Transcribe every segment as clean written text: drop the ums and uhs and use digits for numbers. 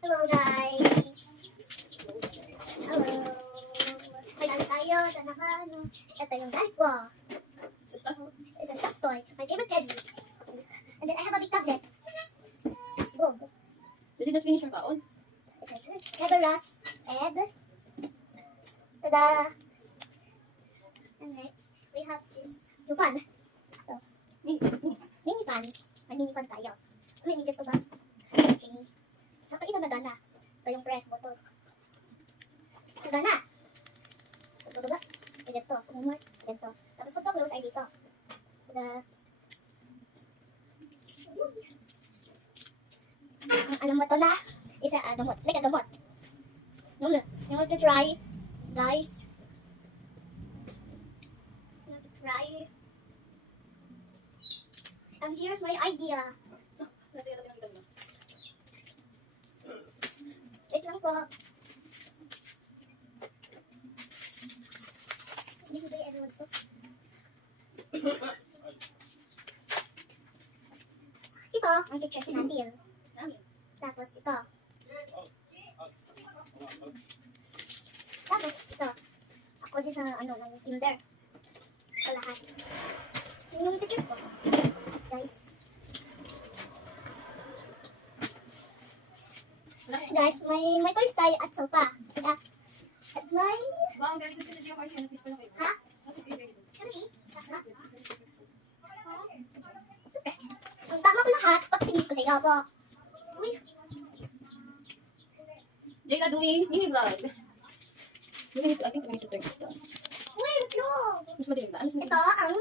Hello guys! Hello! May dali tayo sa nakano. Ito yung dali ko. It's a stuffed toy. My favorite teddy. And then I have a big tablet. Go. Did you not finish your kaon? Everlast. And tada! And next, we have this yung pan. Ito. Mini pan. May mini pan tayo. May mini to ba? Mini. Saka ito nagana. Ito yung press button. Nagana. Ito ba? Ganito. Umumart. Ganito. Tapos pagka-close ay dito. Tada. Ang alam mo to na isa gamot. It's like a gamot. You want to try, guys? You want to try? And here's my idea. Wait lang po. Hindi ko ba everyone to? Ito, ang pictures natin. Tapos ito. Tapos ito. Ako din sa ng Tinder. Sa lahat. Yung pictures ko. Guys. Guys, may toys tayo at sopa. At may... Wow, very good sa kasi nag-kiss pa na kayo. Ha? Nag-kiss kayo very good. Ano si? Sakna? Ang tama ko lahat, pag-tibig ko sa iyo po. Uy. Jayla doing mini vlog. I think we need to turn this down. Uy, look. Mas madilim ba? Ano mas Ito madilim? ang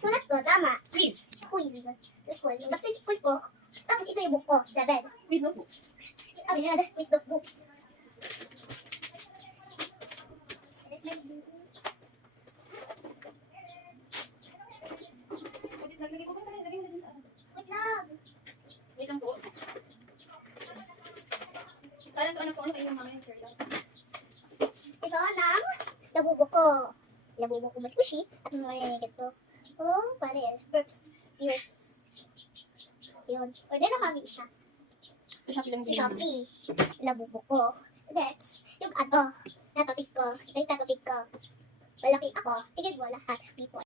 sulat ko, tama. Quiz. Quiz sa school. Yung sa school ko. Tapos ito yung book ko, 7. Quiz notebook. Oh, yeah, the quiz book. Lagay ko pa rin. Lagay mo na dun sa ano. Wait lang. Wait lang po. Sana to ano po ano kayo ng mamaya, sir. Ito ang labubo ko. Labubo ko mas squishy. At may ganito. Oh, pare. Burps. Ears. Yun. Order na kami siya. Sa Shopee lang Sa din. Shopee. Labubo ko. Next, yung Peppa Pig ko. Ito yung Peppa Pig ko. Malaki ako. Tigil mo lahat, people.